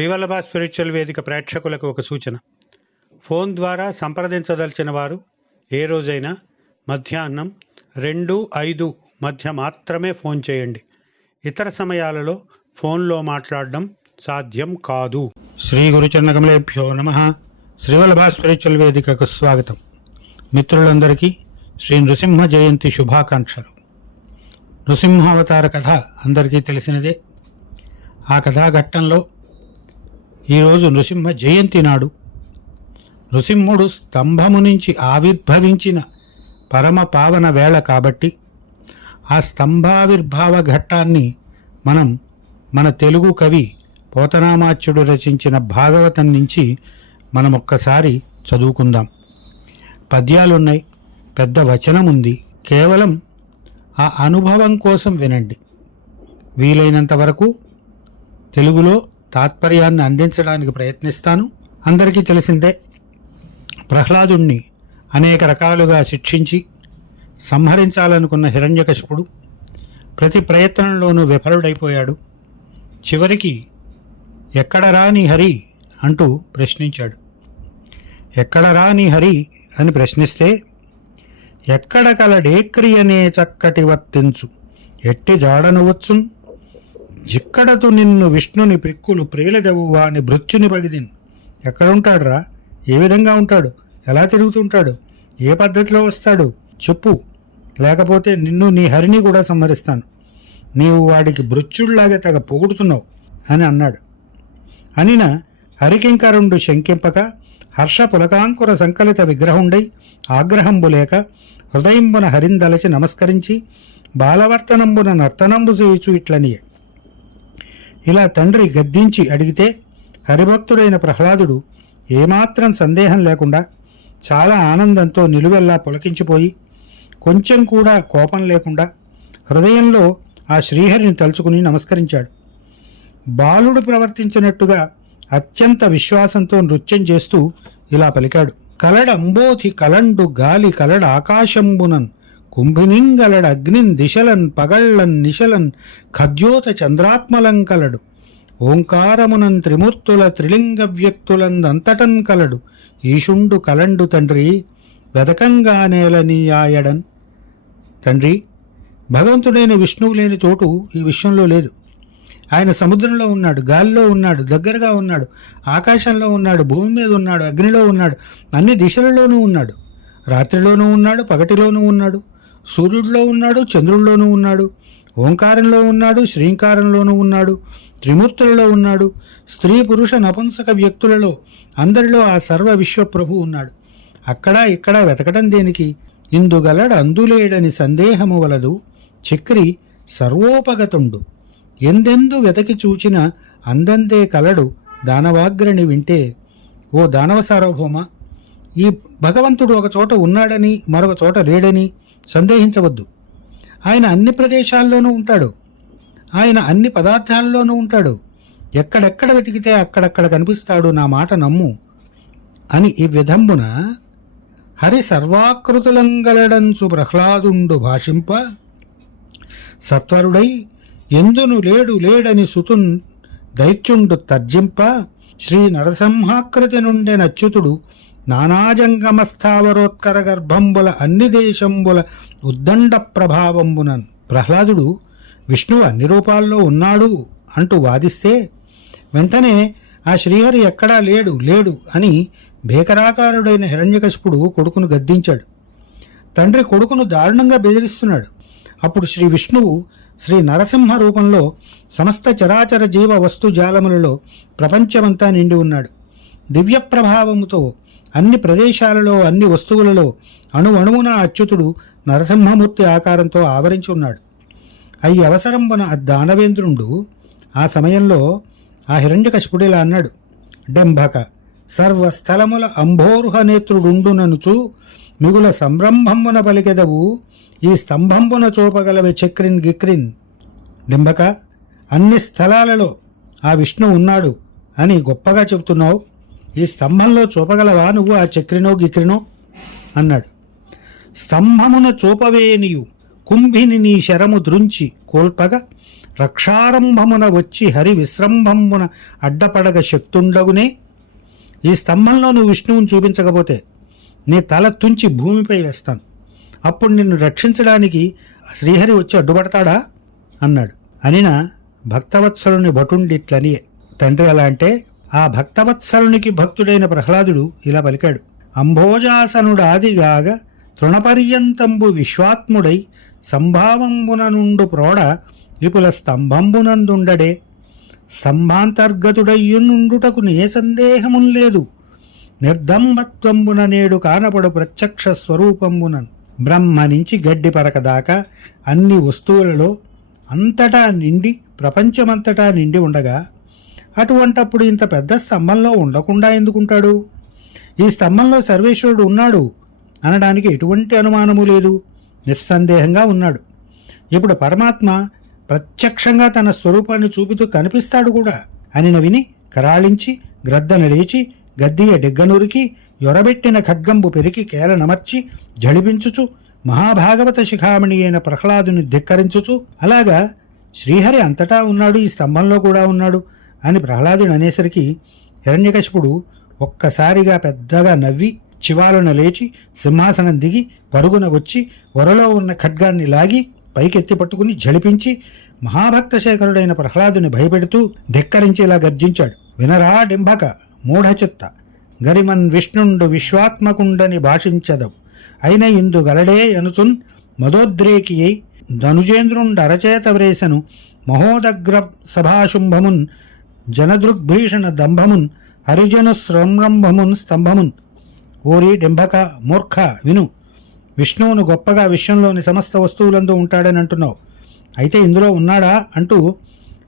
Srivallabha spiritual వేదిక ప్రేక్షకులకు ఒక సూచన. ఫోన్ ద్వారా సంప్రదించదలిచిన వారు ఏ రోజైనా మధ్యాహ్నం రెండు ఐదు మధ్య మాత్రమే ఫోన్ చేయండి. ఇతర సమయాలలో ఫోన్లో మాట్లాడడం సాధ్యం కాదు. శ్రీ గురుచరణకమలేభ్యో నమ. శ్రీవల్లభ స్పిరిచువల్ వేదికకు స్వాగతం. మిత్రులందరికీ శ్రీ నృసింహ జయంతి శుభాకాంక్షలు. నృసింహావతార కథ అందరికీ తెలిసినదే. ఆ కథాఘట్టంలో ఈరోజు నృసింహ జయంతి నాడు నృసింహుడు స్తంభము నుంచి ఆవిర్భవించిన పరమ పావన వేళ కాబట్టి ఆ స్తంభావిర్భావ ఘట్టాన్ని మనం మన తెలుగు కవి పోతనామాచ్యుడు రచించిన భాగవతం నుంచి మనం ఒక్కసారి చదువుకుందాం. పద్యాలున్నాయి పెద్ద వచనం ఉంది కేవలం ఆ అనుభవం కోసం వినండి. వీలైనంత వరకు తెలుగులో తాత్పర్యాన్ని అందించడానికి ప్రయత్నిస్తాను. అందరికీ తెలిసిందే ప్రహ్లాదుణ్ణి అనేక రకాలుగా శిక్షించి సంహరించాలనుకున్న హిరణ్యకశిపుడు ప్రతి ప్రయత్నంలోనూ విఫలుడైపోయాడు. చివరికి ఎక్కడ రాని హరి అంటూ ప్రశ్నించాడు. ఎక్కడ రాని హరి అని ప్రశ్నిస్తే ఎక్కడ కలడేక్రియనే చక్కటి వర్తించు ఎట్టి జాడను ఇక్కడతో నిన్ను విష్ణుని పెక్కులు ప్రేలదవు వాని భృత్యుని పగిదిన్. ఎక్కడుంటాడురా? ఏ విధంగా ఉంటాడు? ఎలా తిరుగుతుంటాడు? ఏ పద్ధతిలో వస్తాడు? చెప్పు. లేకపోతే నిన్ను నీ హరిని కూడా సంహరిస్తాను. నీవు వాడికి భృత్యుడిలాగా తెగ పొగుడుతున్నావు అని అన్నాడు. అనిన హరికింకరుండు శంకింపక హర్ష పులకాంకుర సంకలిత విగ్రహుండై ఆగ్రహంబు లేక హృదయంబున హరిందలచి నమస్కరించి బాలవర్తనంబున నర్తనంబు చేయుచు ఇట్లనియే. ఇలా తండ్రి గద్దించి అడిగితే హరిభక్తుడైన ప్రహ్లాదుడు ఏమాత్రం సందేహం లేకుండా చాలా ఆనందంతో నిలువెల్లా పులకించిపోయి కొంచెం కూడా కోపం లేకుండా హృదయంలో ఆ శ్రీహరిని తలుచుకుని నమస్కరించాడు. బాలుడు ప్రవర్తించినట్టుగా అత్యంత విశ్వాసంతో నృత్యం చేస్తూ ఇలా పలికాడు. కలడంబోధి కలండు గాలి కలడ ఆకాశంబునన్. కుంభినింగలడ అగ్నిన్ దిశలన్ పగళ్ళన్ నిశలన్ ఖద్యోత చంద్రాత్మలం కలడు. ఓంకారమునన్ త్రిమూర్తుల త్రిలింగ వ్యక్తులందంతటన్ కలడు. ఈశుండు కలండు తండ్రి వెదకంగా నేలని ఆయడన్. తండ్రి భగవంతుడైన విష్ణువు లేని చోటు ఈ విశ్వంలో లేదు. ఆయన సముద్రంలో ఉన్నాడు గాలిలో ఉన్నాడు దగ్గరగా ఉన్నాడు ఆకాశంలో ఉన్నాడు భూమి మీద ఉన్నాడు అగ్నిలో ఉన్నాడు అన్ని దిశలలోనూ ఉన్నాడు. రాత్రిలోనూ ఉన్నాడు పగటిలోనూ ఉన్నాడు. సూర్యుడిలో ఉన్నాడు చంద్రుల్లోనూ ఉన్నాడు ఓంకారంలో ఉన్నాడు శ్రీంకారంలోనూ ఉన్నాడు త్రిమూర్తులలో ఉన్నాడు స్త్రీ పురుష నపుంసక వ్యక్తులలో అందరిలో ఆ సర్వ విశ్వప్రభు ఉన్నాడు. అక్కడ ఇక్కడ వెతకడం దేనికి? ఇందుగలడు అందులేడని సందేహము వలదు చక్రి సర్వోపగతుండు. ఎందెందు వెతకి చూచిన అందందే కలడు దానవాగ్రని వింటే ఓ దానవ సార్వభౌమ ఈ భగవంతుడు ఒక చోట ఉన్నాడని మరొక చోట లేడని సందేహించవద్దు. ఆయన అన్ని ప్రదేశాల్లోనూ ఉంటాడు. ఆయన అన్ని పదార్థాల్లోనూ ఉంటాడు. ఎక్కడెక్కడ వెతికితే అక్కడక్కడ కనిపిస్తాడు నా మాట నమ్ము. అని ఈ విధంబున హరి సర్వాకృతులంగలడంచు ప్రహ్లాదుండు భాషింప సత్వరుడై ఎందును లేడు లేడని సుతున్ దైత్యుండు తర్జింప శ్రీ నరసింహాకృతి నుండి నచ్యుతుడు నానాజంగమస్థావరోత్కర గర్భంబుల అన్ని దేశంబుల ఉద్దండ ప్రభావంబునన్ ప్రహ్లాదుడు విష్ణువు అన్ని రూపాల్లో ఉన్నాడు అంటూ వాదిస్తే వెంటనే ఆ శ్రీహరి ఎక్కడా లేడు లేడు అని భేకరాకారుడైన హిరణ్యకశిపుడు కొడుకును గద్దించాడు. తండ్రి కొడుకును దారుణంగా బెదిరిస్తున్నాడు. అప్పుడు శ్రీ విష్ణువు శ్రీ నరసింహ రూపంలో సమస్త చరాచర జీవ వస్తు జాలములలో ప్రపంచమంతా నిండి ఉన్నాడు. దివ్య ప్రభావముతో అన్ని ప్రదేశాలలో అన్ని వస్తువులలో అణు అణువున అచ్యుతుడు నరసింహమూర్తి ఆకారంతో ఆవరించి ఉన్నాడు. అయి అవసరంబున ఆ దానవేంద్రుండు ఆ సమయంలో ఆ హిరణ్యకశిపుడిలా అన్నాడు. డెంభక సర్వస్థలముల అంభోరుహ నేత్రుడుండుననుచు మిగుల సంరంభంబున పలికెదవు ఈ స్తంభంబున చూపగలవే చక్రిన్ గిక్రిన్. డింబక అన్ని స్థలాలలో ఆ విష్ణు ఉన్నాడు అని గొప్పగా చెబుతున్నావు. ఈ స్తంభంలో చూపగలవా నువ్వు ఆ చక్రినో గిక్రినో? అన్నాడు. స్తంభమున చూపవేనియు కుంభిని నీ శరము దృంచి కోల్పగా రక్షారంభమున వచ్చి హరి విశ్రంభమున అడ్డపడగ శక్తుండగునే? ఈ స్తంభంలో నువ్వు విష్ణువుని చూపించకపోతే నీ తల తుంచి భూమిపై వేస్తాను. అప్పుడు నిన్ను రక్షించడానికి శ్రీహరి వచ్చి అడ్డుపడతాడా? అన్నాడు. అనిన భక్తవత్సలుని భటుండిట్లని తండ్రి ఎలా అంటే ఆ భక్తవత్సలునికి భక్తుడైన ప్రహ్లాదుడు ఇలా పలికాడు. అంభోజాసనుడాదిగాగ తృణపర్యంతంబు విశ్వాత్ముడై సంభావంబుననుండు ప్రోడ విపుల స్తంభంబునందుండడే. స్తంభాంతర్గతుడయ్యునుండుటకు ఏ సందేహమున్ లేదు. నిర్దంబత్వంబున నేడు కానపడు ప్రత్యక్ష స్వరూపంబునన్ బ్రహ్మ నుంచి గడ్డి పరకదాకా అన్ని వస్తువులలో అంతటా నిండి ప్రపంచమంతటా నిండి ఉండగా అటువంటప్పుడు ఇంత పెద్ద స్తంభంలో ఉండకుండా ఎందుకుంటాడు? ఈ స్తంభంలో సర్వేశ్వరుడు ఉన్నాడు అనడానికి ఎటువంటి అనుమానము లేదు. నిస్సందేహంగా ఉన్నాడు. ఇప్పుడు పరమాత్మ ప్రత్యక్షంగా తన స్వరూపాన్ని చూపుతూ కనిపిస్తాడు కూడా అని విని కరాళించి గ్రద్దన లేచి గద్దీయ డెగ్గనూరికి యొరబెట్టిన ఖడ్గంబు పెరికి కేలనమర్చి జడిపించుచు మహాభాగవత శిఖామణి అయిన ప్రహ్లాదుని ధిక్కరించుచు అలాగా శ్రీహరి అంతటా ఉన్నాడు. ఈ స్తంభంలో కూడా ఉన్నాడు. అని ప్రహ్లాదుడు అనేసరికి హిరణ్యకశిపుడు ఒక్కసారిగా పెద్దగా నవ్వి చివాలన లేచి సింహాసనం దిగి పరుగున వచ్చి వరలో ఉన్న ఖడ్గాన్ని లాగి పైకెత్తి పట్టుకుని జలిపించి మహాభక్త శేఖరుడైన ప్రహ్లాదుని భయపెడుతూ ధిక్కరించేలా గర్జించాడు. వినరా డింబక మూఢచిత్త. గరిమన్ విష్ణుండు విశ్వాత్మకుండని భాషించదవు అయిన ఇందు గలడే అనుచున్ మదోద్రేకి అయి ధనుజేంద్రుండు అరచేత వ్రేసను. మహోదగ్ర సభాశుంభమున్ జనదృగ్భీషణ దంభమున్ హరిజను సంరంభమున్ స్తంభమున్ ఓరి డెంభక మూర్ఖ విను. విష్ణువును గొప్పగా విశ్వంలోని సమస్త వస్తువులందు ఉంటాడని అంటున్నావు. అయితే ఇందులో ఉన్నాడా అంటూ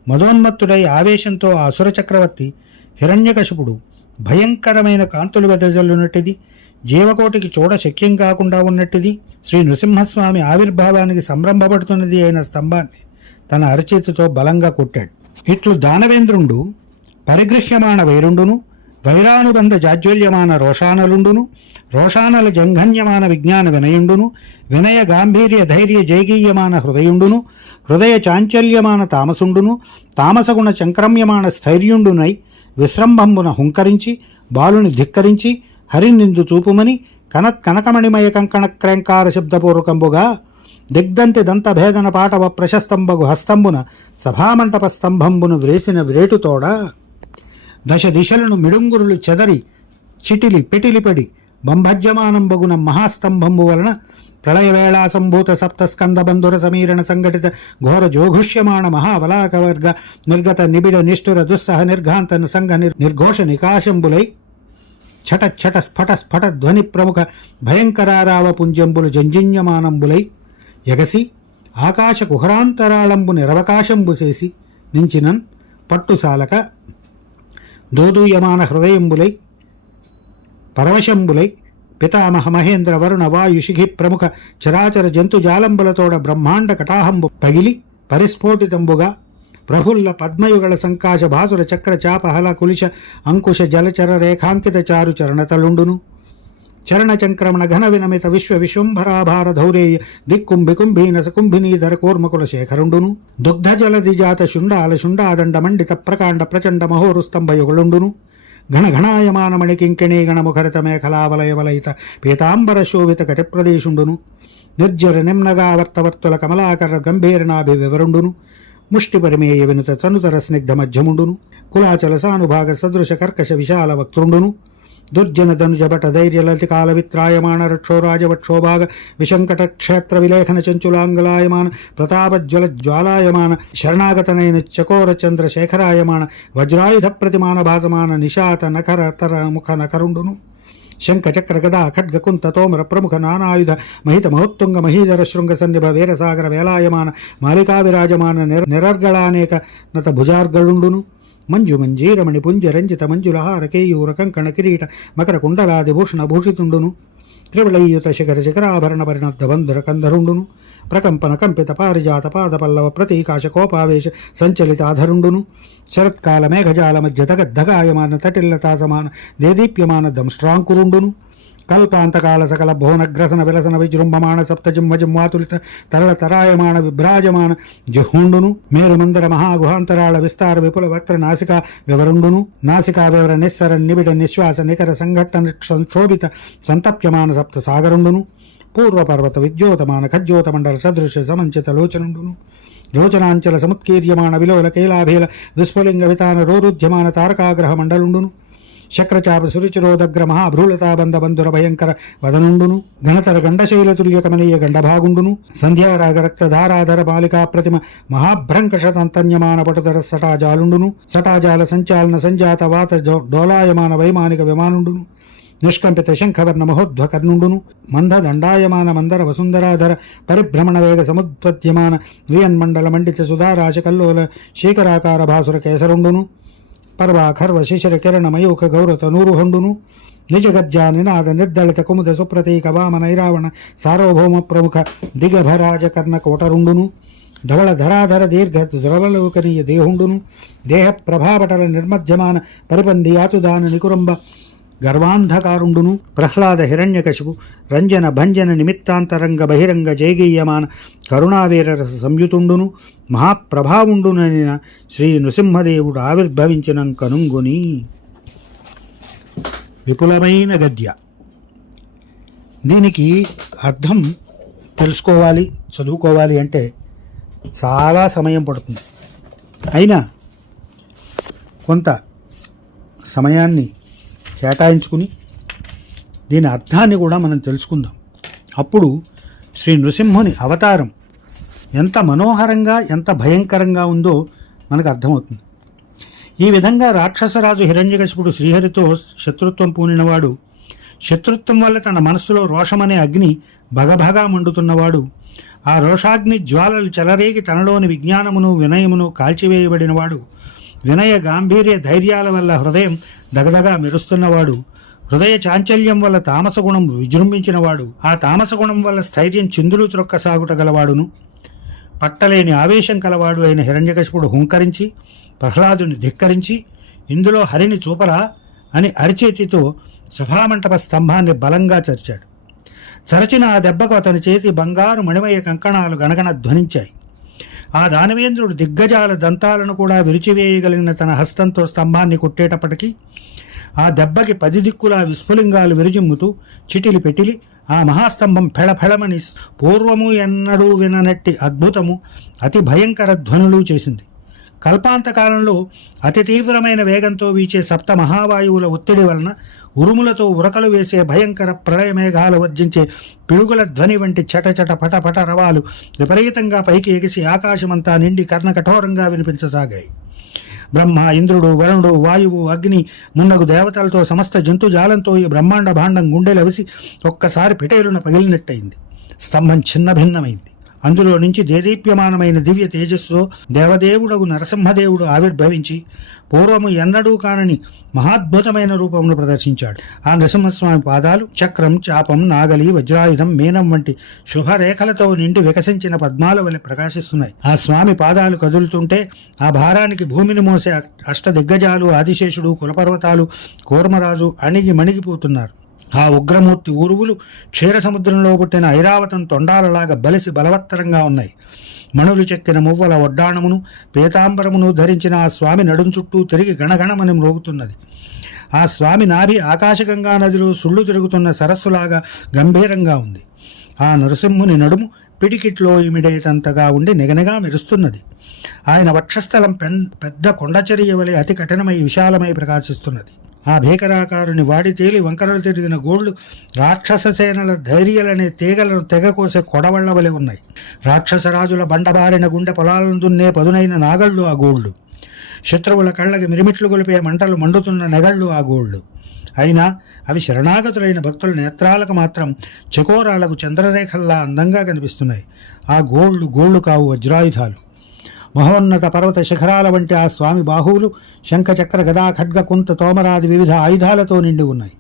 మదోన్మత్తుడై ఆవేశంతో ఆ అసుర చక్రవర్తి హిరణ్యకశపుడు భయంకరమైన కాంతులు వెదజల్లునట్టిది జీవకోటికి చూడ శక్యం కాకుండా ఉన్నట్టిది శ్రీ నృసింహస్వామి ఆవిర్భావానికి సంరంభపడుతున్నది అయిన స్తంభాన్ని తన అరచేతితో బలంగా కొట్టాడు. ఇట్లు దానవేంద్రుండు పరిగృహ్యమాన వైరుండును వైరానుబంధ జాజ్వల్యమాన రోషానలుండును రోషానల జంఘన్యమాన విజ్ఞాన వినయుండును వినయ గాంభీర్య ధైర్య జైగీయమాన హృదయుండును హృదయ చాంచల్యమాన తామసుండును తామసగుణ చంక్రమ్యమాన స్థైర్యుండునై విశ్రంభంబున హుంకరించి బాలుని ధిక్కరించి హరినిందు చూపుమని కనత్ కనకమణిమయ కంకణ క్రేంకార శబ్దపూర్వకంబుగా దిగ్దంతి దంతభేదన పాటవ ప్రశస్తంబగు హస్తంబున సభామంటప స్తంభంబును వ్రేసిన వ్రేటుతోడ దశ దిశలను మిడుంగురులు చెదరి చిటిలి పెటిలిపడి బంభజ్యమానంబగున మహాస్తంభంబు వలన ప్రళయవేళా సంభూత సప్తస్కందబంధుర సమీరణ సంఘటిత ఘోర జోఘుష్యమాణ మహావలాకవర్గ నిర్గత నిబిడ నిష్ఠుర దుస్సహ నిర్ఘాంత సంఘ నిర్ఘోష నికాశంబులై ఛట ఛట స్ఫట స్ఫట ధ్వని ప్రముఖ భయంకరారావ పుంజంబులు జంజిన్యమానంబులై ఎగసి ఆకాశ కుహరాంతరాళంబు నిరవకాశంబు చేసి నించినన్ పట్టుసాలక దోదూయమాన హృదయంబులై పరవశంబులై పితామహ మహేంద్ర వరుణ వాయుషిఖి ప్రముఖ చరాచర జంతుజాలంబులతోడ బ్రహ్మాండ కటాహంబు పగిలి పరిస్ఫోటితంబుగా ప్రఫుల్ల పద్మయుగళ సంకాశ భాసుర చక్ర చాపహల కులిశ అంకుశ జలచర రేఖాంకిత చారు చరణతలుండును చరణ చంక్రమణ ఘన వినమిత విశ్వ విశ్వంభరాభార ధౌరేయ దిక్కుంభి కుంభీన కూర్మకుల శేఖరుండును దుగ్ధ జలది జాత శుండాల శుండాదండ మండిత ప్రకాండ ప్రచండ మహోరుస్తంభయుగులుండును ఘన కింకిణీ గణముఖరిత మేఖలావలయవలయిత పీతాంబర శోభిత కటిప్రదేశుండును నిర్జర నిమ్నగావర్తవర్తుల కమలాకర గంభీరనాభి వివరుండును ముష్టి పరిమేయ వినుత చనుతర స్నిగ్ధ మధ్యముండును కులాచల సానుభాగ సదృశ కర్కశ విశాల వక్తుండును దుర్జన ధనుజభట ధైర్య లలికాల విత్రాయమాణ రక్షోరాజవక్షోభాగ విశంకట క్షేత్ర విలేఖన చంచులాంగలాయమాన ప్రతాపజ్వల జ్వాలాయమాన శరణాగతనైన చకోర చంద్ర శేఖరాయమాన వజ్రాయుధ ప్రతిమాన భాసమాన నిషాత నఖర తర ముఖ నఖరుండును శంఖ చక్ర గదా ఖడ్గ కుంత తోమర ప్రముఖ నానాయుధ మహిత మహోత్తుంగ మహీధర శృంగ సన్నిభ వీరసాగర వేలాయమాన మాలికా విరాజమాన నిర నిరర్గళానేక నత భుజార్గళుండును మంజు మంజీరమణి పుంజ రంజిత మంజులహార కేయూర కంకణ కిరీట మకర కుండలాది భూషణ భూషితుండును. త్రివళయ్యుత శిఖర శిఖరాభరణ పరిణబ్ధ బంధుర కంధరుండును. ప్రకంపన కంపిత పారిజాత పాద పల్లవ ప్రతీకాశ కోపావేశ సంచలితాధరుండును శరత్కాల మేఘజాల మధ్య తగద్ధగాయమాన తటిల్లతా సమాన దేదీప్యమాన దంష్ట్రాంకురుండును కల్పాంతకాల సకల భువనగ్రసన విలసన విజృంభమాణ సప్తజింహ జింవాతులిత తరళ తరాయమాణ విభ్రాజమాన జహుండును మేరుమందర మహాగుహాంతరాళ విస్తార విపుల వక్ర నాసిక వివరుండును నాసికా వివర నిస్సర నిబిడ నిశ్వాస నికర సంఘటన సంక్షోభిత సంతప్యమాన సప్త సాగరుండును పూర్వపర్వత విద్యోతమాన ఖజ్యోతమండల సదృశ సమంచిత లోచనుండును లోచనాంచల సముత్కీర్యమాణ విలోల కైలాభేల విస్ఫులింగ వితాన రోరుధ్యమాన తారకాగ్రహ మండలుండును శక్రచాప సురుచిరోదగ్ర మహాభ్రూలతాబంధ బంధుర భయంకర వదనుండును. ఘనతర గండశైలతుల్య కమనీయ గండభాగుండును సంధ్యారాగ రక్తధారాధర బాలికా ప్రతిమ మహాభ్రంకషతంతన్యమాన పటుధర సటాజాలుండును. సటాజాల సంచాలన సంజాత వాత డోలాయమాన వైమానిక విమానుండును. నిష్కంపిత శంఖవర్ణ మహోధ్వకర్ణుండును. మంద దండాయమాన మందర వసుంధరాధర పరిభ్రమణ వేగ సముద్పద్యమాన వియన్మండల మండిత సుధారాశ కల్లోల శేఖరాకార భాసుర కేసరుండును. పర్వాఖర్వ శిశిర కిరణ మయూఖ గౌరత నూరుహండును నిజగజ్జా నినాద నిర్దళిత కుముద సుప్రతీక వామ నైరావణ సార్వభౌమ ప్రముఖ దిగభరాజ కర్ణ కోటరుండును ధవళ ధరాధర దీర్ఘ ద్రవలోకనీయ దేహుండును దేహ ప్రభాపటల నిర్మధ్యమాన పరిపంది యాతుదాన నికురంబ గర్వాంధకారుండును ప్రహ్లాద హిరణ్యకశిపు రంజన భంజన నిమిత్తాంతరంగ బహిరంగ జయగీయమాన కరుణావీర రస సంయుతుండును మహాప్రభావుండునైన శ్రీ నృసింహదేవుడు ఆవిర్భవించిన కనుంగుని. విపులమైన గద్య. దీనికి అర్థం తెలుసుకోవాలి చదువుకోవాలి అంటే చాలా సమయం పడుతుంది. అయినా కొంత సమయాన్ని కేటాయించుకుని దీని అర్థాన్ని కూడా మనం తెలుసుకుందాం. అప్పుడు శ్రీ నృసింహుని అవతారం ఎంత మనోహరంగా ఎంత భయంకరంగా ఉందో మనకు అర్థమవుతుంది. ఈ విధంగా రాక్షసరాజు హిరణ్యకశిపుడు శ్రీహరితో శత్రుత్వం పూనినవాడు శత్రుత్వం వల్ల తన మనస్సులో రోషమనే అగ్ని భగభగా మండుతున్నవాడు ఆ రోషాగ్ని జ్వాలలు చెలరేగి తనలోని విజ్ఞానమును వినయమును కాల్చివేయబడినవాడు వినయ గాంభీర్య ధైర్యాల వల్ల హృదయం దగదగా మెరుస్తున్నవాడు. హృదయ చాంచల్యం వల్ల తామసగుణం విజృంభించినవాడు. ఆ తామసగుణం వల్ల స్థైర్యం చిందులు త్రొక్కసాగుట గలవాడును. పట్టలేని ఆవేశం కలవాడు అయిన హిరణ్యకశిపుడు హుంకరించి ప్రహ్లాదుని ధిక్కరించి ఇందులో హరిని చూపరా అని అరిచేతితో సభామంటప స్తంభాన్ని బలంగా చరిచాడు. చరచిన ఆ దెబ్బకు అతని చేతి బంగారు మణిమయ కంకణాలు గణగణ ధ్వనించాయి. ఆ దానవేంద్రుడు దిగ్గజాల దంతాలను కూడా విరిచివేయగలిగిన తన హస్తంతో స్తంభాన్ని కొట్టేటప్పటికీ ఆ దెబ్బకి పది దిక్కులా విస్ఫులింగాలు విరిజిమ్ముతూ చిటిలి పెటిలి ఆ మహాస్తంభం ఫెళఫెళమని పూర్వము ఎన్నడూ విననట్టి అద్భుతము అతి భయంకర ధ్వనులు చేసింది. కల్పాంతకాలంలో అతి తీవ్రమైన వేగంతో వీచే సప్త మహావాయువుల ఒత్తిడి వలన ఉరుములతో ఉరకలు వేసే భయంకర ప్రళయమేఘాలు వర్జించే పిడుగుల ధ్వని వంటి చటచట పటపట రవాలు విపరీతంగా పైకి ఎగిసి ఆకాశమంతా నిండి కర్ణకఠోరంగా వినిపించసాగాయి. బ్రహ్మ ఇంద్రుడు వరుణుడు వాయువు అగ్ని మున్నగు దేవతలతో సమస్త జంతుజాలంతో ఈ బ్రహ్మాండ భాండం గుండెలవిసి ఒక్కసారి పిటేలున పగిలినట్టయింది. స్తంభం చిన్న భిన్నమైంది అందులో నుంచి దేదీప్యమానమైన దివ్య తేజస్సు దేవదేవుడగు నరసింహదేవుడు ఆవిర్భవించి పూర్వము ఎన్నడూ కానని మహాద్భుతమైన రూపమును ప్రదర్శించాడు. ఆ నరసింహస్వామి పాదాలు చక్రం చాపం నాగలి వజ్రాయుధం మీనం వంటి శుభరేఖలతో నిండి వికసించిన పద్మాల వలె ప్రకాశిస్తున్నాయి. ఆ స్వామి పాదాలు కదులుతుంటే ఆ భారానికి భూమిని మోసే అష్ట దిగ్గజాలు ఆదిశేషుడు కులపర్వతాలు కూర్మరాజు అణిగి మణిగిపోతున్నారు. ఆ ఉగ్రమూర్తి ఊరువులు క్షీరసముద్రంలో పుట్టిన ఐరావతం తొండాలలాగా బలిసి బలవత్తరంగా ఉన్నాయి. మణులు చెక్కిన మువ్వల ఒడ్డాణమును పీతాంబరమును ధరించిన ఆ స్వామి నడుం చుట్టూ తిరిగి గణగణమని మ్రోగుతున్నది ఆ స్వామి నాభి ఆకాశగంగా నదిలో సుళ్ళు తిరుగుతున్న సరస్సులాగా గంభీరంగా ఉంది. ఆ నరసింహుని నడుము పిడికిట్లో ఇమిడేటంతగా ఉండి నిగనిగా మెరుస్తున్నది. ఆయన వక్షస్థలం పెన్ పెద్ద కొండచర్య వలె అతి కఠినమై విశాలమై ప్రకాశిస్తున్నది. ఆ భీకరాకారుని వాడి తేలి వంకరలు తిరిగిన గోళ్ళు రాక్షస సేనల ధైర్యాలనే తీగలను తెగకోసే కొడవళ్ళ వలె ఉన్నాయి. రాక్షసరాజుల బండబారిన గుండె పొలాలను దున్నే పదునైన నాగళ్ళు ఆ గోళ్ళు శత్రువుల కళ్ళకి మిరిమిట్లు గొలిపే మంటలు మండుతున్న నెగళ్ళు ఆ గోళ్ళు అయినా అవి శరణాగతులైన భక్తుల నేత్రాలకు మాత్రం చకోరాలకు చంద్రరేఖల్లా అందంగా కనిపిస్తున్నాయి. ఆ గోళ్ళు గోళ్ళు కావు వజ్రాయుధాలు. మహోన్నత పర్వత శిఖరాల వంటి ఆ స్వామి బాహువులు శంఖచక్ర గదా ఖడ్గ కుంత తోమరాది వివిధ ఆయుధాలతో నిండి ఉన్నాయి.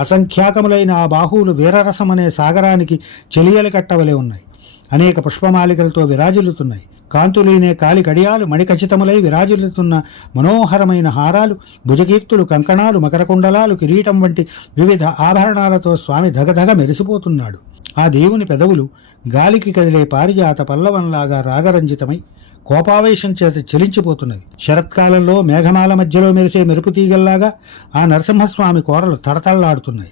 అసంఖ్యాకములైన ఆ బాహువులు వీరరసం అనే సాగరానికి చెలియలు కట్టవలే ఉన్నాయి. అనేక పుష్పమాలికలతో విరాజిల్లుతున్నాయి. కాంతులీనే కాలి కడియాలు మణిఖచితములై విరాజిల్లుతున్న మనోహరమైన హారాలు భుజకీర్తులు కంకణాలు మకరకుండలాలు కిరీటం వంటి వివిధ ఆభరణాలతో స్వామి ధగధగ మెరిసిపోతున్నాడు. ఆ దేవుని పెదవులు గాలికి కదిలే పారిజాత పల్లవంలాగా రాగరంజితమై కోపావేశం చేత చెలించిపోతున్నది. శరత్కాలంలో మేఘమాల మధ్యలో మెరిసే మెరుపు తీగల్లాగా ఆ నరసింహస్వామి కోరలు తడతళ్ళాడుతున్నాయి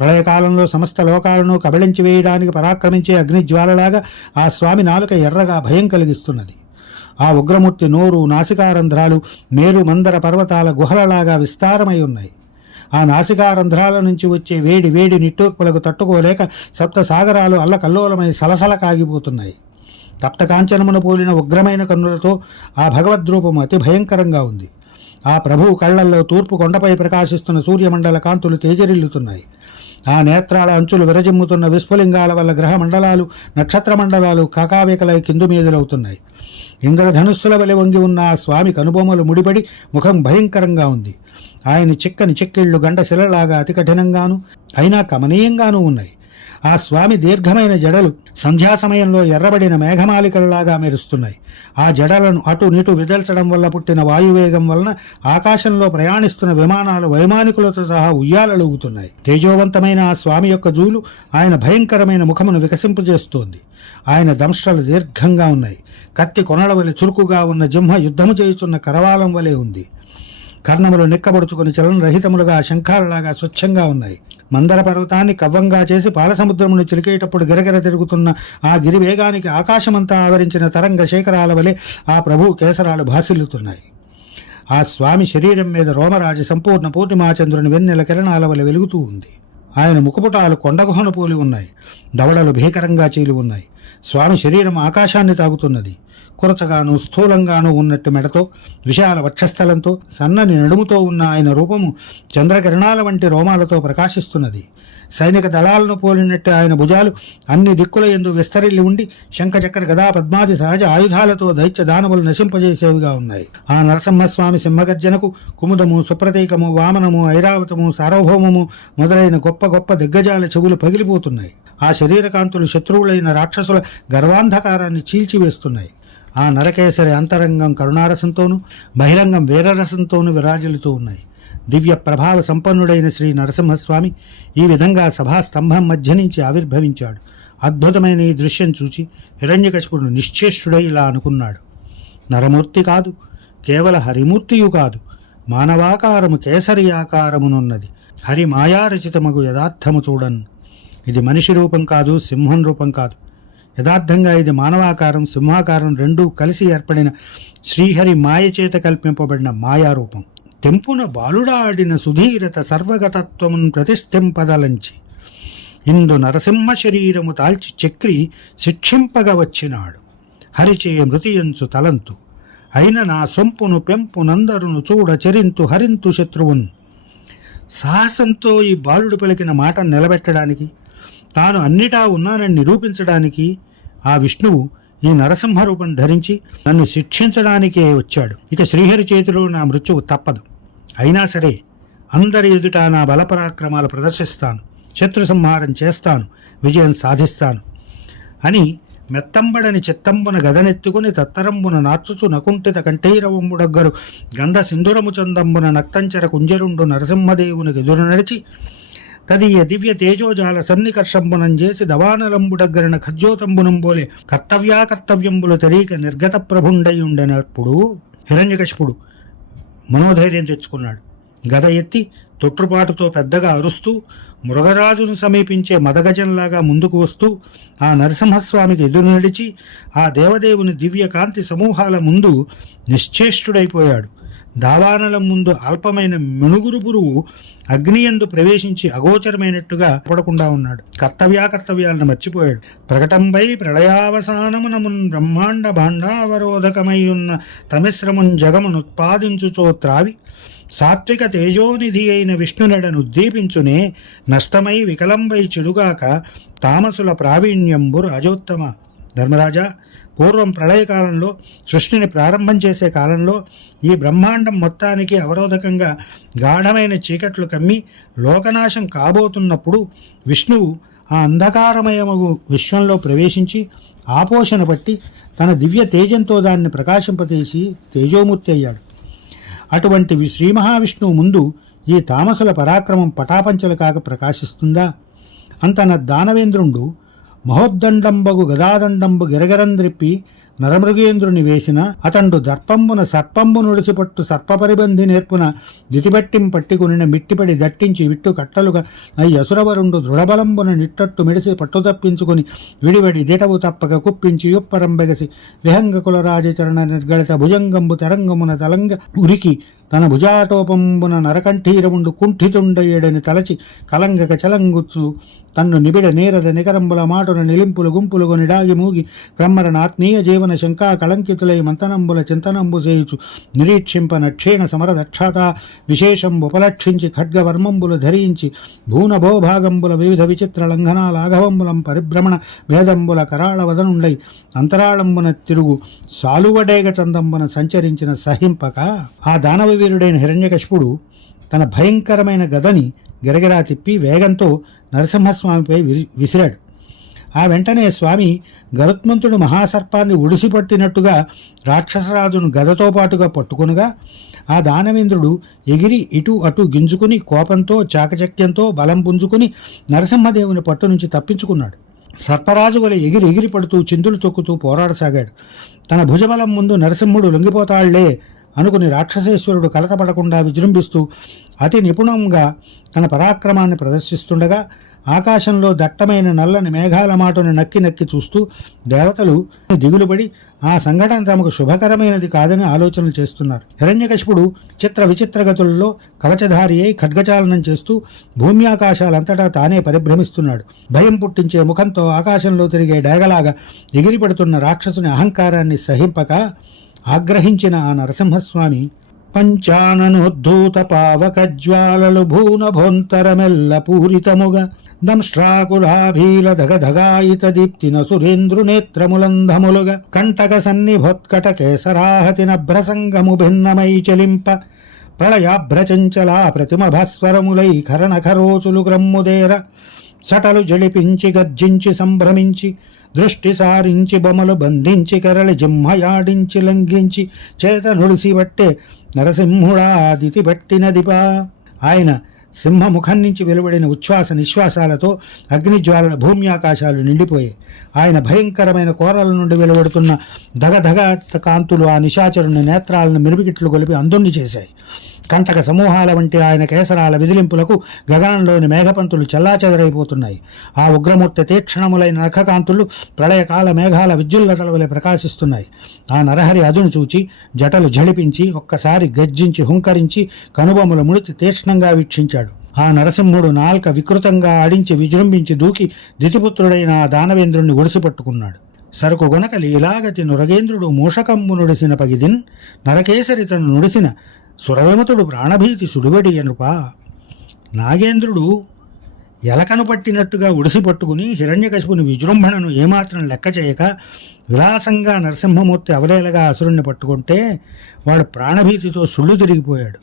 ప్రళయకాలంలో సమస్త లోకాలను కబళించి వేయడానికి పరాక్రమించే అగ్నిజ్వాలలాగా ఆ స్వామి నాలుక ఎర్రగా భయం కలిగిస్తున్నది. ఆ ఉగ్రమూర్తి నోరు నాసికారంధ్రాలు మేరు మందర పర్వతాల గుహలలాగా విస్తారమై ఉన్నాయి. ఆ నాసికారంధ్రాల నుంచి వచ్చే వేడి వేడి నిట్టూర్పులకు తట్టుకోలేక సప్త సాగరాలు అల్లకల్లోలమై సలసల కాగిపోతున్నాయి. తప్తకాంచనమును పోలిన ఉగ్రమైన కన్నులతో ఆ భగవద్రూపం అతి భయంకరంగా ఉంది. ఆ ప్రభువు కళ్ళల్లో తూర్పు కొండపై ప్రకాశిస్తున్న సూర్యమండల కాంతులు తేజరిల్లుతున్నాయి. ఆ నేత్రాల అంచులు విరజిమ్ముతున్న విస్ఫులింగాల వల్ల గ్రహ మండలాలు నక్షత్ర మండలాలు కాకావికలై కిందు మీదులవుతున్నాయి. ఇంద్రధనుస్సుల వలె వంగి ఉన్న ఆ స్వామి కనుబొమ్మలు ముడిపడి ముఖం భయంకరంగా ఉంది. ఆయన చిక్కని చిక్కిళ్ళు గంట శిలలాగా అతి కఠినంగాను అయినా కమనీయంగానూ ఉన్నాయి. ఆ స్వామి దీర్ఘమైన జడలు సంధ్యా సమయంలో ఎర్రబడిన మేఘమాలికలలాగా మెరుస్తున్నాయి. ఆ జడలను అటు నిటు విదల్చడం వల్ల పుట్టిన వాయువేగం వలన ఆకాశంలో ప్రయాణిస్తున్న విమానాలు వైమానికులతో సహా ఉయ్యాలలుగుతున్నాయి. తేజోవంతమైన ఆ స్వామి యొక్క జూలు ఆయన భయంకరమైన ముఖమును వికసింపజేస్తోంది. ఆయన దంశలు దీర్ఘంగా ఉన్నాయి. కత్తి కొనల వలె చురుకుగా ఉన్న జింహ యుద్ధము చేయుచున్న కరవాలం వలె ఉంది. కర్ణములు నిక్కబడుచుకుని చలనరహితములుగా శంఖాలలాగా స్వచ్ఛంగా ఉన్నాయి. మందర పర్వతాన్ని కవ్వంగా చేసి పాలసముద్రమును చిలికేటప్పుడు గిరగిర తిరుగుతున్న ఆ గిరి వేగానికి ఆకాశమంతా ఆవరించిన తరంగ శేఖరాల వలె ఆ ప్రభు కేసరాలు భాసిల్లుతున్నాయి. ఆ స్వామి శరీరం మీద రోమరాజు సంపూర్ణ పూర్ణిమాచంద్రుని వెన్నెల కిరణాల వలె వెలుగుతూ ఉంది. ఆయన ముఖపుటాలు కొండగుహను పోలి ఉన్నాయి. దవడలు భీకరంగా చీలి ఉన్నాయి. స్వామి శరీరం ఆకాశాన్ని తాగుతున్నది. కురచగాను స్థూలంగాను ఉన్నట్టు మెడతో విశాల వక్షస్థలంతో సన్నని నడుముతో ఉన్న ఆయన రూపము చంద్రకిరణాల వంటి రోమాలతో ప్రకాశిస్తున్నది. సైనిక దళాలను పోలినట్టు ఆయన భుజాలు అన్ని దిక్కుల ఎందు విస్తరిల్లి ఉండి శంఖచక్ర గదా పద్మాది సహజ ఆయుధాలతో దైత్య దానవులు నశింపజేసేవిగా ఉన్నాయి. ఆ నరసింహస్వామి సింహగర్జనకు కుముదము సుప్రతీకము వామనము ఐరావతము సార్వభౌమము మొదలైన గొప్ప గొప్ప దిగ్గజాల చెవులు పగిలిపోతున్నాయి. ఆ శరీరకాంతులు శత్రువులైన రాక్షసుల గర్వాంధకారాన్ని చీల్చివేస్తున్నాయి. ఆ నరకేసరి అంతరంగం కరుణారసంతోనూ బహిరంగం వీరరసంతోనూ విరాజిల్లుతూ ఉన్నాయి. దివ్య ప్రభావ సంపన్నుడైన శ్రీ నరసింహస్వామి ఈ విధంగా సభాస్తంభం మధ్య నుంచి ఆవిర్భవించాడు. అద్భుతమైన ఈ దృశ్యం చూచి హిరణ్యకశిపుడు నిశ్చేష్టుడై ఇలా అనుకున్నాడు. నరమూర్తి కాదు కేవల హరిమూర్తియు కాదు మానవాకారము కేసరి ఆకారమునున్నది. హరి మాయారచితమగు యథార్థము చూడన్. ఇది మనిషి రూపం కాదు సింహం రూపం కాదు. యథార్థంగా ఇది మానవాకారం సింహాకారం రెండూ కలిసి ఏర్పడిన శ్రీహరి మాయ చేత కల్పింపబడిన మాయారూపం. తెంపున బాలుడాడిన సుధీరత సర్వగతత్వమును ప్రతిష్ఠింపదలంచి ఇందు నరసింహ శరీరము తాల్చి చక్రి శిక్షింపగా వచ్చినాడు. హరిచే మృతియంచు తలంతు. అయిన నా సొంపును పెంపునందరును చూడ చరింతు హరింతు శత్రువున్. సాహసంతో ఈ బాలుడు పలికిన మాట నిలబెట్టడానికి తాను అన్నిటా ఉన్నానని నిరూపించడానికి ఆ విష్ణువు ఈ నరసింహ రూపం ధరించి నన్ను శిక్షించడానికే వచ్చాడు. ఇక శ్రీహరి చేతిలో నా మృత్యువు తప్పదు. అయినా సరే అందరి ఎదుట నా బలపరాక్రమాలు ప్రదర్శిస్తాను. శత్రు సంహారం చేస్తాను. విజయం సాధిస్తాను. అని మెత్తంబడని చిత్తంబున గదనెత్తుకుని తత్తరంబున నాచుచు నకుంఠిత కంఠైరవంబుడగ్గరు గంధ సింధురము చందంబున నక్తంచర కుంజరుండు నరసింహదేవునికి ఎదురు నడిచి తదీయ దివ్య తేజోజాల సన్నికర్షంబునం చేసి దవానలంబుడగ్గరన ఖజ్జోతంబునంబోలే కర్తవ్యాకర్తవ్యంబులు తెరీక నిర్గత ప్రభుండై ఉండనప్పుడు హిరణ్యకశిపుడు మనోధైర్యం తెచ్చుకున్నాడు. గద ఎత్తి తొట్టుపాటుతో పెద్దగా అరుస్తూ మృగరాజును సమీపించే మదగజంలాగా ముందుకు వస్తూ ఆ నరసింహస్వామికి ఎదురు నడిచి ఆ దేవదేవుని దివ్య కాంతి సమూహాల ముందు నిశ్చేష్టుడైపోయాడు. దావానల ముందు అల్పమైన మినుగురు పురుగు అగ్నియందు ప్రవేశించి అగోచరమైనట్టుగా పడకుండా ఉన్నాడు. కర్తవ్యాకర్తవ్యాలను మర్చిపోయాడు. ప్రకటంపై ప్రళయావసానమునమున్ బ్రహ్మాండ భాండావరోధకమై ఉన్న తమిశ్రమున్ జగమునుత్పాదించుచో త్రావి. సాత్విక తేజోనిధి అయిన విష్ణునడను ఉద్దీపించునే నష్టమై వికలంబై చెడుగాక తామసుల ప్రావీణ్యంబు రాజోత్తమ. ధర్మరాజా పూర్వం ప్రళయకాలంలో సృష్టిని ప్రారంభం చేసే కాలంలో ఈ బ్రహ్మాండం మొత్తానికి అవరోధకంగా గాఢమైన చీకట్లు కమ్మి లోకనాశం కాబోతున్నప్పుడు విష్ణువు ఆ అంధకారమయమగు విశ్వంలో ప్రవేశించి ఆపోషణ పట్టి తన దివ్య తేజంతో దాన్ని ప్రకాశింపతీసి తేజోమూర్తి అయ్యాడు. అటువంటి శ్రీ మహావిష్ణువు ముందు ఈ తామసుల పరాక్రమం పటాపంచలు కాక ప్రకాశిస్తుందా? అంతన దానవేంద్రుండు మహోద్దండంబగు గదాదండంబు గిరగరంద్రిప్పి నరమృగేంద్రుని వేసిన అతండు దర్పంబున సర్పంబు నుడిసిపట్టు సర్పపరిబంధి నేర్పున దితిబట్టిం పట్టికుని మిట్టిపడి దట్టించి విట్టు కట్టలుగా నై అసురవరుండు దృఢబలంబున నిట్టట్టు మెడిసి పట్టు తప్పించుకుని విడివడి దిటవు తప్పక కుప్పించి యుప్పరంబెగసి విహంగ కులరాజచరణ నిర్గళిత భుజంగంబు తరంగమున తలంగ ఉరికి తన భుజాటోపంబున నరకంఠీరముండు కుంఠితుండయ్యడని తలచి కలంగక చలంగుచ్చు. తన్ను నిబిడ నేరద నికరంబుల మాటున నిలింపులు గుంపులు కొనిడాగి మూగి క్రమ్మరణ ఆత్మీయ జీవన శంకా కళంకితులై మంతనంబుల చింతనంబు చేయుచు. నిరీక్షింప నక్షేణ సమరదక్షాత విశేషం ఉపలక్షించి ఖడ్గవర్మంబులు ధరించి భూనభోభాగంబుల వివిధ విచిత్ర లంఘనాల ఆఘవంబులం పరిభ్రమణ భేదంబుల కరాళ వదనుండై అంతరాళంబున తిరుగు సాలువడేగ చందంబున సంచరించిన సహింపక ఆ దానవ వీరుడైన హిరణ్యకశిపుడు తన భయంకరమైన గదని గిరగిరా తిప్పి వేగంతో నరసింహస్వామిపై విరి- విసిరాడు. ఆ వెంటనే స్వామి గరుత్మంతుడు మహాసర్పాన్ని ఉడిసిపట్టినట్టుగా రాక్షసరాజును గదతో పాటుగా పట్టుకునగా ఆ దానవేంద్రుడు ఎగిరి ఇటు అటు గింజుకుని కోపంతో చాకచక్యంతో బలం పుంజుకుని నరసింహదేవుని పట్టు నుంచి తప్పించుకున్నాడు. సర్పరాజు వలె ఎగిరి ఎగిరి పడుతూ చిందులు తొక్కుతూ పోరాడసాగాడు. తన భుజబలం ముందు నరసింహుడు లొంగిపోతాళ్ళే అనుకుని రాక్షసేశ్వరుడు కలతపడకుండా విజృంభిస్తూ అతి నిపుణంగా తన పరాక్రమాన్ని ప్రదర్శిస్తుండగా ఆకాశంలో దట్టమైన నల్లని మేఘాల మాటను నక్కి నక్కి చూస్తూ దేవతలు దిగులుపడి ఆ సంఘటన తమకు శుభకరమైనది కాదని ఆలోచనలు చేస్తున్నారు. హిరణ్యకశిపుడు చిత్ర విచిత్రగతులలో కవచధారి అయి ఖడ్గచాలనం చేస్తూ భూమి ఆకాశాలంతటా తానే పరిభ్రమిస్తున్నాడు. భయం పుట్టించే ముఖంతో ఆకాశంలో తిరిగే డేగలాగా ఎగిరిపడుతున్న రాక్షసుని అహంకారాన్ని సహింపక ఆగ్రహించిన ఆ నరసింహస్వామి పంచాననోద్ధూత పావక జ్వాలలు భూనభోంతరమెల్ల పూరితముగా దంశ్రాకులాభీల దగధగాయిత దీప్తిన సురేంద్రు నేత్రములంధములుగా కంటక సన్నిభోత్కట కేసరాహతిన భ్రసంగము భిన్నమై చెలింప ప్రళయాభ్రచంచలా ప్రతిమ భాస్వరములై కరణఖరోచులు గ్రమ్ముదేర సటలు జడిపించి గర్జించి సంభ్రమించి దృష్టి సారించి బొమ్మలు బంధించి కరళి జిమ్మయాడించి లంఘించి చేత నుడిసి బట్టే నరసింహుడాదితి పట్టినదిపా ఆయన సింహముఖం నుంచి వెలువడిన ఉచ్ఛ్వాస నిశ్వాసాలతో అగ్నిజ్వాలల భూమి ఆకాశాలు నిండిపోయాయి. ఆయన భయంకరమైన కోరల నుండి వెలువడుతున్న దగదగ కాంతులు ఆ నిశాచరుని నేత్రాలను మిరుమిగిట్లు గొలిపి అందుండి చేశాయి. కంటక సమూహాల వంటి ఆయన కేసరాల విదిలింపులకు గగనంలోని మేఘపంతులు చెల్లాచెదరైపోతున్నాయి. ఆ ఉగ్రమూర్తి తీక్షణములైన నఖకాంతులు ప్రళయకాల మేఘాల విద్యుల్లతల వలె ప్రకాశిస్తున్నాయి. ఆ నరహరి అదును చూచి జటలు జడిపించి ఒక్కసారి గర్జించి హుంకరించి కనుబొమ్మలు ముడిచి తీక్ష్ణంగా వీక్షించాడు. ఆ నరసింహుడు నాల్క వికృతంగా ఆడించి విజృంభించి దూకి దితిపుత్రుడైన ఆ దానవేంద్రుణ్ణి ఒడిసిపట్టుకున్నాడు సరుకు గొనకలి ఇలాగతి నురగేంద్రుడు మూషకంబు నుడిసిన పగిదిన్ నరకేసరి తను నుడిసిన సురవేమతుడు ప్రాణభీతి సుడివడి అనుపా నాగేంద్రుడు ఎలకను పట్టినట్టుగా ఉడిసి పట్టుకుని హిరణ్యకశిపుని విజృంభణను ఏమాత్రం లెక్క చేయక విలాసంగా నరసింహమూర్తి అవలేలగా అసురుణ్ణి పట్టుకుంటే వాడు ప్రాణభీతితో సుళ్ళు తిరిగిపోయాడు.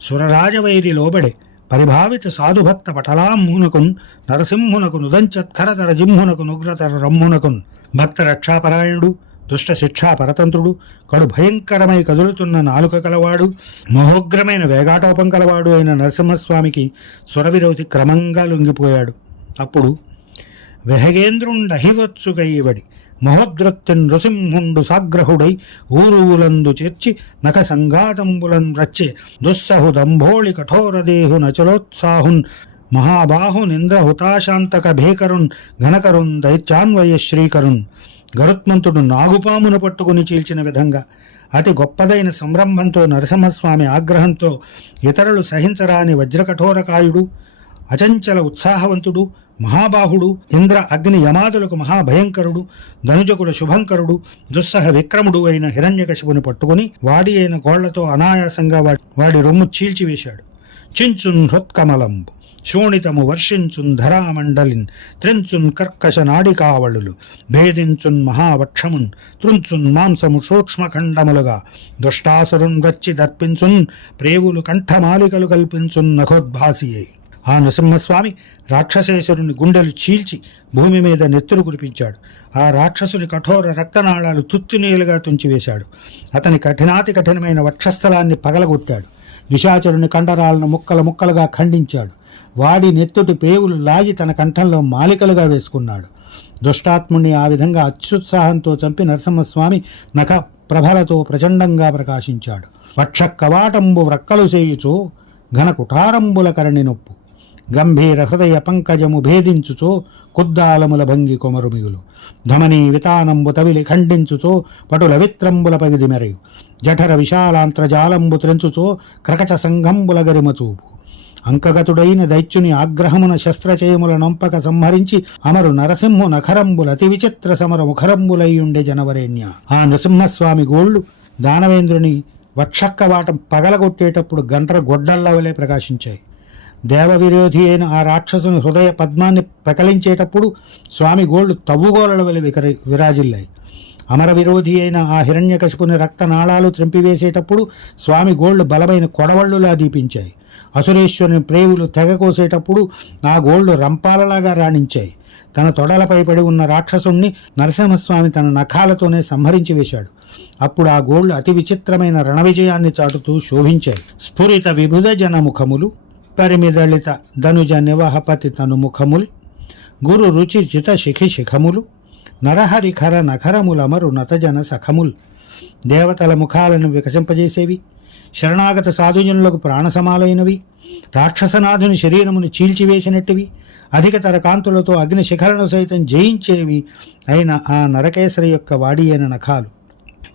సురరాజవైరి లోబడే పరిభావిత సాధుభక్త పటలాంహునకున్ నరసింహునకు నుదంచత్కరతర జింహునకు నుగ్రతర రమ్మునకున్ భక్త రక్షాపరాయణుడు దుష్ట శిక్షా పరతంత్రుడు కడు భయంకరమై కదులుతున్న నాలుక కలవాడు మహోగ్రమైన వేగాటోపం కలవాడు అయిన నరసింహస్వామికి సురవిరోధి క్రమంగా లొంగిపోయాడు. అప్పుడు వెహగేంద్రుండహివత్సుకైవడి మహోద్రత్తిన్ నృసింహుండు సాగ్రహుడై ఊరువులందు చేర్చి నఖ సంఘాతంబులం రచ్చే దుస్సహు దంభోళి కఠోరదేహు నచలోత్సాహున్ మహాబాహునింద్ర హుతాశాంతక భీకరున్ ఘనకరుణ్ దైత్యాన్వయ శ్రీకరుణ్ గరుత్మంతుడు నాగుపామును పట్టుకుని చీల్చిన విధంగా అతి గొప్పదైన సంరంభంతో నరసింహస్వామి ఆగ్రహంతో ఇతరులు సహించరాని వజ్రకఠోరకాయుడు అచంచల ఉత్సాహవంతుడు మహాబాహుడు ఇంద్ర అగ్ని యమాదులకు మహాభయంకరుడు ధనుజకుల శుభంకరుడు దుస్సహ విక్రముడు అయిన హిరణ్యకశిపుని పట్టుకుని వాడి అయిన గోళ్ళతో అనాయాసంగా వాడి వాడి రొమ్ము చీల్చివేశాడు. చించున్ హృత్కమలంబు. శోణితము వర్షించున్ ధరామండలిన్ త్రించున్ కర్కశ నాడికావళులు భేదించున్ మహావక్షమున్ త్రుంచున్ మాంసము సూక్ష్మఖండములుగా దుష్టాసురున్ వచ్చి దర్పించున్ ప్రేవులు కంఠమాలికలు కల్పించున్ నఖోద్భాసియే. ఆ నృసింహస్వామి రాక్షసేశ్వరుని గుండెలు చీల్చి భూమి మీద నెత్తురు కురిపించాడు. ఆ రాక్షసుని కఠోర రక్తనాళాలు తుత్తునీలుగా తుంచివేశాడు. అతని కఠినాతి కఠినమైన వక్షస్థలాన్ని పగలగొట్టాడు. నిశాచరుని కండరాలను ముక్కల ముక్కలుగా ఖండించాడు. వాడి నెత్తుటి పేవులు లాగి తన కంఠంలో మాలికలుగా వేసుకున్నాడు. దుష్టాత్ముణ్ణి ఆ విధంగా అత్యుత్సాహంతో చంపి నరసింహస్వామి నఖ ప్రభలతో ప్రచండంగా ప్రకాశించాడు. వక్ష కవాటంబు వ్రక్కలు చేయుచు ఘన కుఠారంబుల కరణి నొప్పు. గంభీర హృదయ పంకజము భేదించుచో కుద్దాలముల భంగి కొమరు మిగులు. ధమనీ వితానంబు తవిలి ఖండించుచో పటుల విత్రంబుల పగిది మెరయు. జఠర విశాలాంత్రజాలంబు త్రెంచుచో క్రకచ సంఘంబుల గరిమ చూపు. అంకగతుడైన దైత్యుని ఆగ్రహమున శస్త్రచయముల నొంపక సంహరించి అమరు నరసింహు నఖరంబుల అతి విచిత్ర సమర ముఖరంబులయ్యుండే జనవరేణ్య. ఆ నృసింహస్వామి గోళ్ళు దానవేంద్రుని వక్షక్కవాటం పగలగొట్టేటప్పుడు గండ్ర గొడ్డల్లవలే ప్రకాశించాయి. దేవ విరోధి అయిన ఆ రాక్షసుని హృదయ పద్మాన్ని ప్రకలించేటప్పుడు స్వామి గోళ్ళు తవ్వుగోలల వలె వికరి విరాజిల్లాయి. అమర విరోధి అయిన ఆ హిరణ్యకశిపుని రక్తనాళాలు త్రింపివేసేటప్పుడు స్వామి గోళ్ళు బలమైన కొడవళ్ళులా దీపించాయి. అసురేశ్వరుని ప్రేవులు తెగ కోసేటప్పుడు ఆ గోళ్ళు రంపాలలాగా రాణించాయి. తన తొడలపై పడి ఉన్న రాక్షసుణ్ణి నరసింహస్వామి తన నఖాలతోనే సంహరించి వేశాడు. అప్పుడు ఆ గోళ్ళు అతి విచిత్రమైన రణ విజయాన్ని చాటుతూ శోభించాయి. స్ఫురిత విభుద జన ముఖములు పరిమిదళిత ధనుజ నివహపతి తను ముఖములు గురు రుచి జిత శిఖి శిఖములు నరహరిఖర నఖరములమరు నతజన సఖముల్. దేవతల ముఖాలను వికసింపజేసేవి శరణాగత సాధుజనులకు ప్రాణసమాలైనవి రాక్షసనాథుని శరీరమును చీల్చివేసినట్టువి అధికతర కాంతులతో అగ్ని శిఖరణ సైతం జయించేవి అయిన ఆ నరకేసరి యొక్క వాడి అయిన నఖాలు.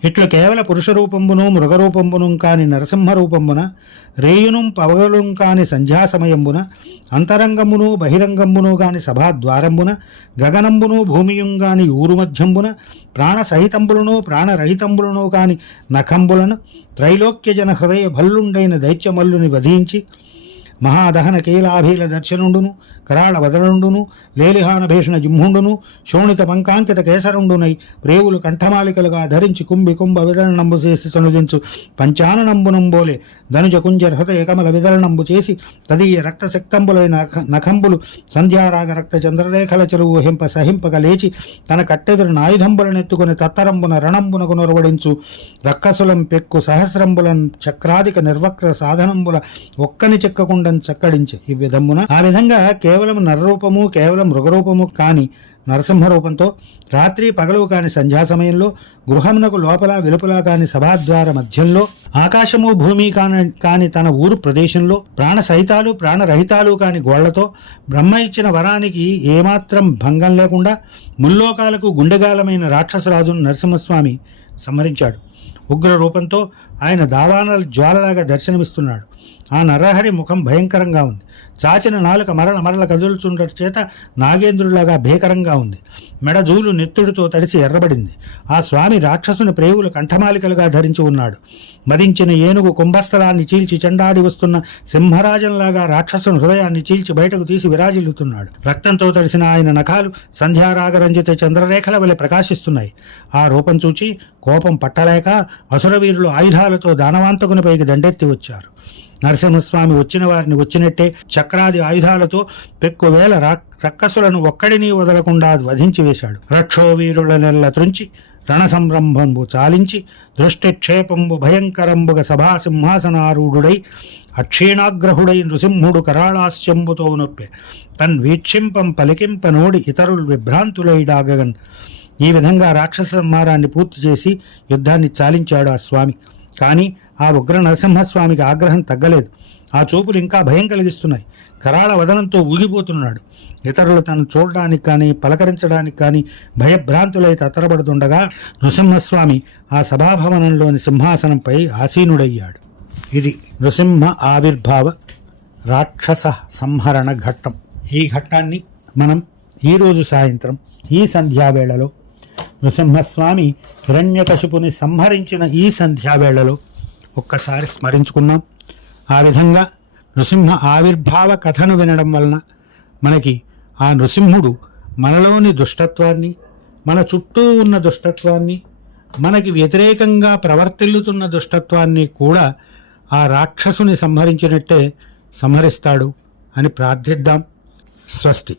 ఇట్లు కేవల పురుష రూపంబును మృగరూపంబును కాని నరసింహ రూపంబున రేయును పవగలుం కాని సంధ్యాసమయంబున అంతరంగమును బహిరంగంబును గాని సభాద్వారంబున గగనంబును భూమియుం కాని ఊరు మధ్యంబున ప్రాణసహితంబులను ప్రాణరహితంబులను కాని నఖంబులను త్రైలోక్యజన హృదయ భల్లుండైన దైత్యమల్లుని వధించి మహాదహన కీలాభీల దర్శనుండును కరాళ వదనుండును లేలిహాన భీషణ జింహుండును శోణిత పంకాంకిత కేసరుండునై ప్రేవులు కంఠమాలికలుగా ధరించి కుంభి కుంభ విదలనంబు చేసి సనుదించు పంచాననంబునంబోలే ధనుజ కుంజర హృదయ కమల విదలనంబు చేసి తదీయ రక్త శక్తంబులైన నఖంబులు సంధ్యారాగ రక్త చంద్రరేఖల చెరువు హింప సహింపక లేచి తన కట్టెదురు నాయుధంబులనెత్తుకుని తత్తరంబున రణంబునకు నొరవడించు రక్కసులం పెక్కు సహస్రంబులం చక్రాధిక నిర్వక్ర సాధనంబుల ఒక్కని చెక్కకుండా చక్కడించే. ఈ విధమున ఆ విధంగా కేవలం నరరూపము కేవలం మృగరూపము కాని నరసింహ రూపంతో రాత్రి పగలు కాని సంధ్యా సమయంలో గృహమునకు లోపల వెలుపల కాని సభాద్వార మధ్యంలో ఆకాశము భూమి కాని కాని తన ఊరు ప్రదేశంలో ప్రాణ సహితాలు ప్రాణరహితాలు కాని గోళ్ళతో బ్రహ్మ ఇచ్చిన వరానికి ఏమాత్రం భంగం లేకుండా ముల్లోకాలకు గుండెగాలమైన రాక్షసరాజును నరసింహస్వామి సంహరించాడు. ఉగ్ర రూపంతో ఆయన దావానల జ్వాలలాగా దర్శనమిస్తున్నాడు. ఆ నరహరి ముఖం భయంకరంగా ఉంది. చాచిన నాలుక మరల మరల కదులుచుండట చేత నాగేంద్రులాగా భీకరంగా ఉంది. మెడజూలు నెత్తుడితో తడిసి ఎర్రబడింది. ఆ స్వామి రాక్షసుని ప్రేవులు కంఠమాలికలుగా ధరించి ఉన్నాడు. మదించిన ఏనుగు కుంభస్థలాన్ని చీల్చి చెండాడి వస్తున్న సింహరాజంలాగా రాక్షసుని హృదయాన్ని చీల్చి బయటకు తీసి విరాజిల్లుతున్నాడు. రక్తంతో తడిసిన ఆయన నఖాలు సంధ్యారాగరంజిత చంద్రరేఖల వలె ప్రకాశిస్తున్నాయి. ఆ రూపం చూచి కోపం పట్టలేక అసురవీరులు ఆయుధాలతో దానవాంతకునిపైకి దండెత్తి వచ్చారు. నరసింహస్వామి వచ్చిన వారిని వచ్చినట్టే చక్రాది ఆయుధాలతో పెక్కువేల రక్కసులను ఒక్కడిని వదలకుండా వధించి వేశాడు. రక్షో వీరుల నెల్ల త్రుంచి రణసంరంభంబు చాలించి దృష్టిక్షేపంబు భయంకరంబుగ సభా సింహాసనారూఢుడై అక్షీణాగ్రహుడై నృసింహుడు కరాళాస్యంబుతో నొప్పే. తన్ వీక్షింపం పలికింపనోడి ఇతరులు విభ్రాంతులైడాగగన్ ఈ విధంగా రాక్షస సంహారాన్ని పూర్తి చేసి యుద్ధాన్ని చాలించాడు ఆ స్వామి. కానీ ఆ ఉగ్ర నరసింహస్వామికి ఆగ్రహం తగ్గలేదు. ఆ చూపులు ఇంకా భయం కలిగిస్తున్నాయి. కరాళ వదనంతో ఊగిపోతున్నాడు. ఇతరులు తను చూడడానికి కానీ పలకరించడానికి కానీ భయభ్రాంతులై తతరబడుతుండగా నృసింహస్వామి ఆ సభాభవనంలోని సింహాసనంపై ఆసీనుడయ్యాడు. ఇది నృసింహ ఆవిర్భావ రాక్షస సంహరణ ఘట్టం. ఈ ఘట్టాన్ని మనం ఈరోజు సాయంత్రం ఈ సంధ్యావేళలో నృసింహస్వామి హిరణ్యకశిపుని సంహరించిన ఈ సంధ్యావేళలో ఒక్కసారి స్మరించుకున్నాం ఆ విధంగా నృసింహ ఆవిర్భావ కథను వినడం వలన మనకి ఆ నృసింహుడు మనలోని దుష్టత్వాన్ని మన చుట్టూ ఉన్న దుష్టత్వాన్ని మనకి వ్యతిరేకంగా ప్రవర్తిల్లుతున్న దుష్టత్వాన్ని కూడా ఆ రాక్షసుని సంహరించినట్టే సంహరిస్తాడు అని ప్రార్థిద్దాం. స్వస్తి.